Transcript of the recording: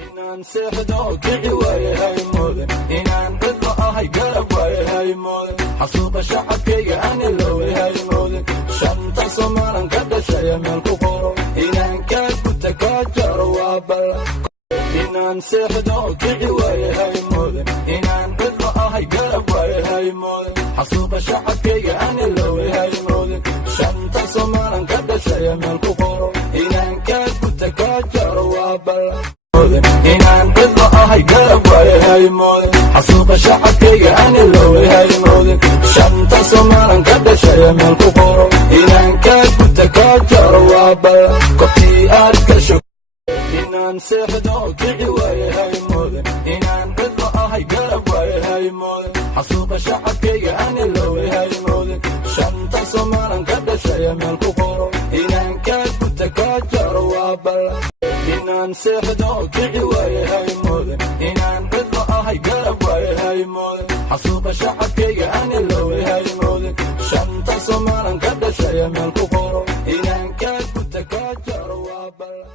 inaan seexdo kici waaye haymooden inaan cidlo ahay garab waaye haymooden xasuuqa shacabkayga aan iloway haymooden shanta somaalan ka dhashaya meel ku qoro inaan kaa guta kaa jaro waa ballan inaan seexdo kici waaye haymooden inaan cidlo ahay garab waaye haymooden xasuuqa shacabkayga aan iloway haymooden shanta somaalan ka dhashaya meel ku qoro inaan kaa guta kaa jaro waa ballan inaan cidlo ahay garab waaye haymooden xasuuqa shacabkayga aan iloway haymooden shanta somaalan ka dhashaya meel ku qoro inaan kaa guta kaa jaro waa ballan kobtii aad gasho inaan seexdo kici waaye haymooden inaan cidlo ahay garab waaye haymooden xasuuqa shacabkayga aan iloway haymooden shanta somaalan ka dhashaya meel ku qoro inaan kaa guta kaa jaro waa ballan inaan seexdo kici waaye haymooden inaan cidlo ahay garab waaye haymooden xasuuqa shacabkayga aan iloway haymooden shanta somaalan ka dhashaya meel ku qoro inaan kaa guta kaa jaro waa ballan